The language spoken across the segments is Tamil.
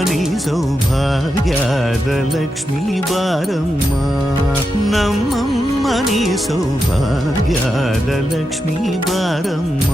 మణి సౌభాగ్యాద లక్ష్మీ బారమ్మ నమ్మమ్మ నీ సౌభాగ్యాద లక్ష్మీ బారమ్మ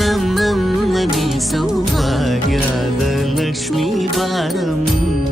నమ్మమ్మ నీ సౌభాగ్యాద లక్ష్మీ బారమ్మ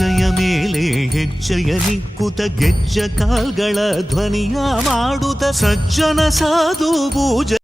ಹೆಜ್ಜೆಯ ಮೇಲೆ ಹೆಜ್ಜೆಯ ನಿಕ್ಕುತ ಗೆಜ್ಜ ಕಾಲ್ಗಳ ಧ್ವನಿಯ ಮಾಡುತ್ತ ಸಜ್ಜನ ಸಾಧು ಪೂಜ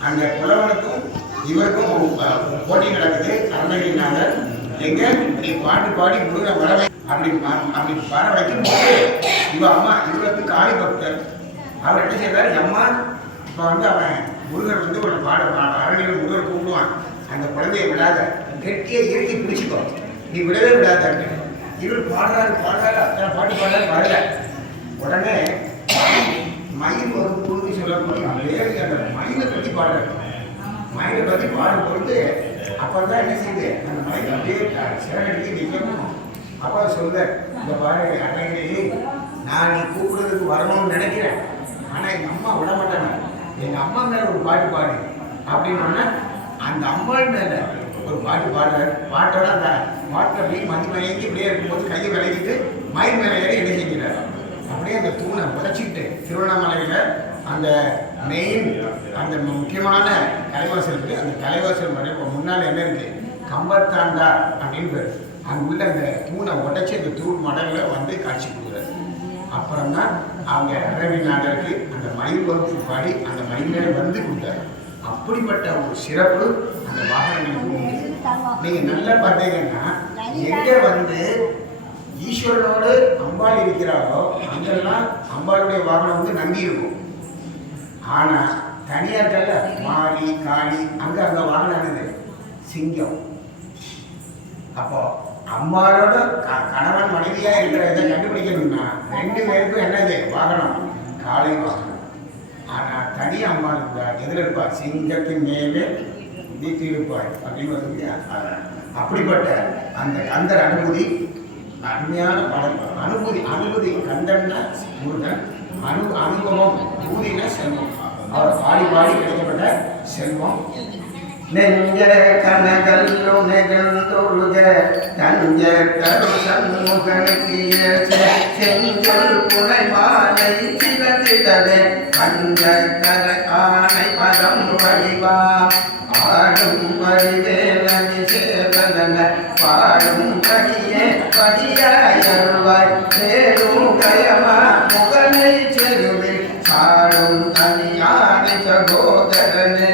அந்த புலவனுக்கும் இவருக்கும் போட்டி நடக்குது. அருணகிரிநாதர் எங்க? நீ பாட்டு பாடி முருகன் வரவை அப்படி பா- அப்படி வர வைக்கும் போது இவ அம்மா இவருக்கு காளி பக்தர். அவர் என்ன செய்யறாரு அம்மா இப்போ வந்து அவன் முருகர் வந்து ஒரு பாட பாட அரணியில் முருகன் கூப்பிடுவான். அந்த குழந்தையை விடாத. கெட்டியை இறுக்கி பிடிச்சிக்கோ. நீ விடவே விடாத. இவர் பாடுறாரு பாடுறாரு. அத்தனை பாட்டு பாடுறாரு வரல உடனே மயில் ஒரு குழுவி சொல்லக்கூடிய வேறு அந்த பற்றி பாடுறாரு. மைண்டை பற்றி பாடும் பொழுது அப்புறம் தான் என்ன செய்யுது? அந்த மயில் அப்படியே சிறகடிக்கு நிற்கணும் அப்பா சொல்ற இந்த பாரு அழகிரி நான் நீ கூப்பிடுறதுக்கு வரணும்னு நினைக்கிறேன். ஆனால் எங்கள் அம்மா விட மாட்டாங்க. எங்கள் அம்மா மேலே ஒரு பாட்டு பாடு. அப்படின்னு அந்த அம்மா மேலே ஒரு பாட்டு பாடுறாரு. பாட்டோட அந்த பாட்டில் அப்படியே மஞ்சள் மயங்கி இப்படியே இருக்கும்போது கையை விலகிட்டு மயில் மேலே ஏறி என்ன செஞ்சிட்டாரு அப்படியே அந்த தூணை உடைச்சிக்கிட்டு திருவண்ணாமலையில் அந்த மெயின் அந்த முக்கியமான கலைவாசல் இருக்கு அந்த கலைவாசல் வரை முன்னால் என்ன இருக்கு? கம்பத்தாண்டா அப்படின்னு பேர். அங்கே உள்ள அந்த தூணை உடைச்சி அந்த தூண் மடலில் வந்து காட்சி கொடுக்குறாரு. அப்புறம் தான் அவங்க அரவிநாதருக்கு அந்த மயில் வகுப்பு பாடி அந்த மயில் மேலே வந்து கொடுத்தாரு. அப்படிப்பட்ட ஒரு சிறப்பு அந்த வாகனங்களுக்கு உண்டு. நீங்க நல்லா பார்த்தீங்கன்னா எங்க வந்து ஈஸ்வரனோடு அம்பாள் இருக்கிறாரோ அங்கெல்லாம் அம்பாளுடைய வாகனம் வந்து நம்பி இருக்கும். ஆனால் தனியார்கள்ல மாரி காளி அங்க அங்க வாங்கினது சிங்கம். அப்போ அம்மாவோட க- கணவன் மனைவியா இருக்கிற இதை கண்டுபிடிக்கணும்னா ரெண்டு பேருக்கும் என்னது? வாகனம். காலை வாகனம். ஆனா தனி அம்மா இருந்தா எதில் இருப்பார் சிங்கத்தின் மேலே வீட்டிருப்பாய் அப்படின்னு வருது அப்படிப்பட்ட அந்த கந்தர் அனுமதி அருமையான படம் அனுமதி அனுமதி கந்தன்னா முருகன். அனு அனுபவம். பூதினா செல்வம். அவர் பாடி பாடி கிடைக்கப்பட்ட செல்வம். நெஞ்ச கனகல்லு நெகந்தொழுக தஞ்ச கரு சண்முகனுக்கிய செஞ்சொல் புனை மாலை சிறந்ததே கஞ்ச கர ஆனை பதம் வழிவா பாடும் வழிவேலி சேவலன பாடும் படியே படியாயருவாய் சேரும் கயமா முகனை சாடும் தனியானை சகோதரனே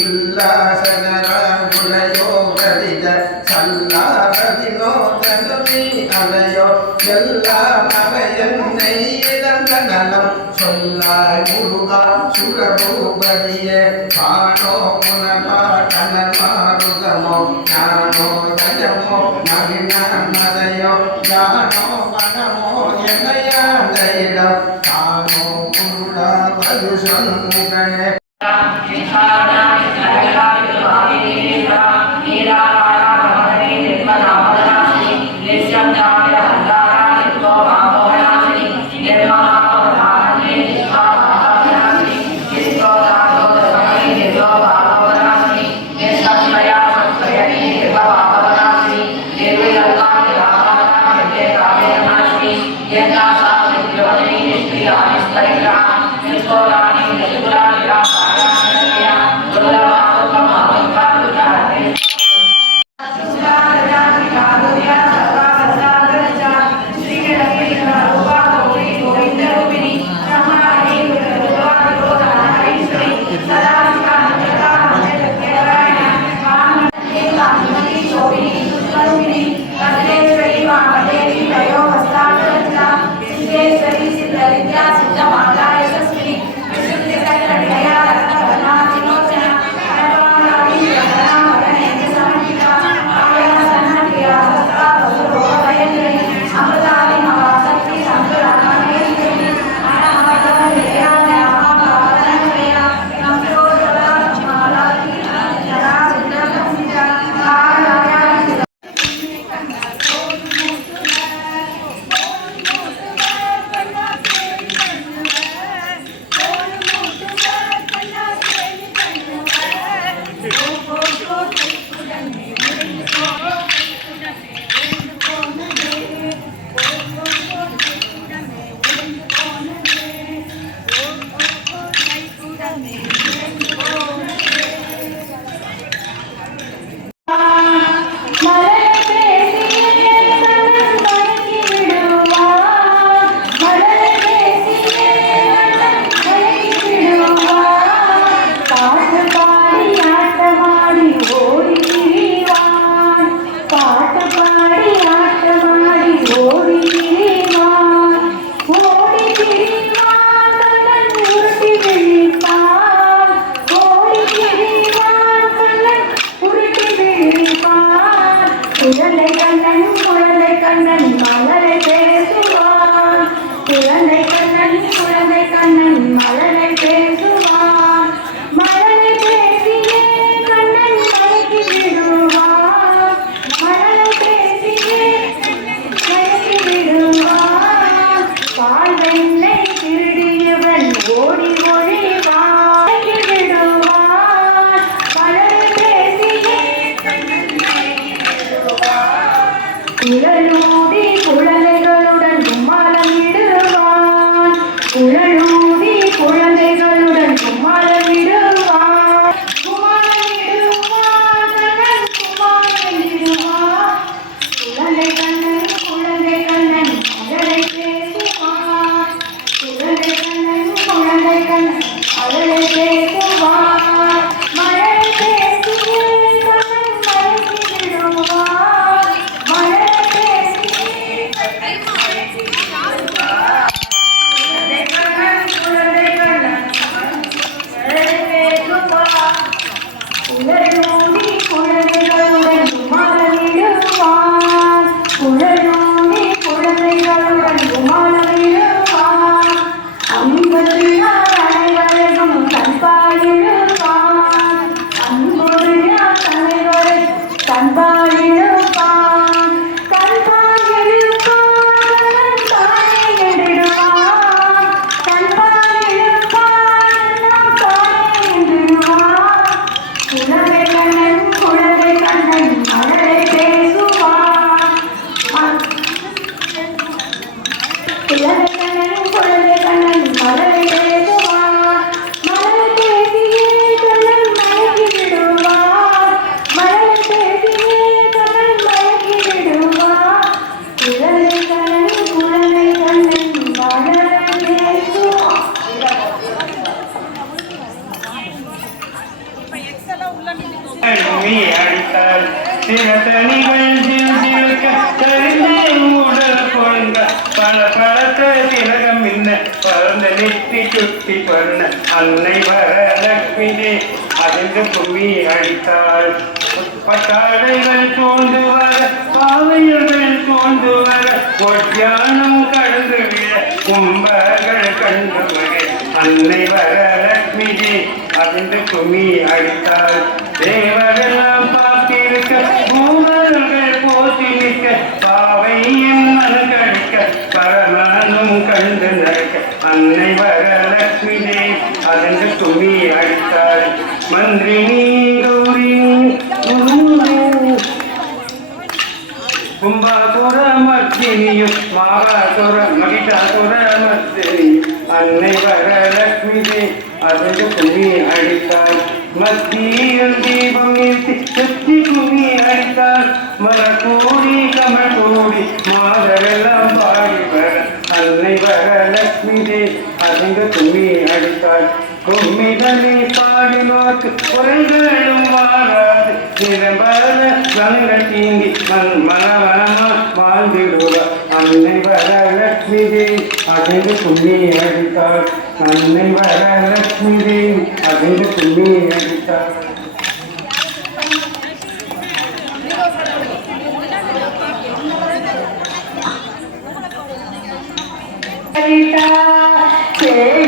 உல்லாசனராகுலயோகரித சல்லாபதினோதனமி அலையோ. எல்லா மகையன்னை இழந்த நலம் சொல்லாய் முருகா சுரபூபதியே. பானோ புனபா கனமாருதமோ ஞானோ தயமோ நவின மதையோ ஞானோ பணமோ Yeah. Mira, no hay Let it go. சுட்டி பருண அன்னை வரலட்சுமி அதிர்ந்து கும்மி அடித்தாள் பட்டாடைகள் தோன்று வர பாவையர்கள் தோன்று வர ஒட்டியானம் கடந்து விழ கும்பகள் கண்டு மகை அன்னை வரலட்சுமி அதிர்ந்து கும்மி அடித்தாள். தேவரெல்லாம் இருக்க பூமர்கள் போற்றி நிற்க பாவையும் கழிக்க பரமானும் கண்டு நடக்க அன்னை வரலட்சுமி அதிர்ந்து துணி அடித்தாள். மந்திரி கௌரி கும்பாசுர மத்தினியும் மாகாசுர மகிஷாசுர மத்தினியும் அன்னை வரலட்சுமி அதற்கு கும்மி அடித்தாள். மத்தியில் தீபம் ஏற்றி சுத்தி கும்மி அடித்தாள். மலக்கூடி கமல் கூடி மாதரெல்லாம் பாடி வர அன்னை வரலட்சுமி அதற்கு கும்மி அடித்தாள். கும்மிதனை பாடினோர்க்கு குறைகளும் வாராது. நிரம்பர கண்கள் தீங்கி மண் மனவனமா வாழ்ந்திடுவ அன்னை வரலட்சுமி தேவி அதிர்ந்து கும்மி அடித்தாள் அன்னை வரலட்சுமி தேவி அதிர்ந்து கும்மி அடித்தாள் சேகிரனே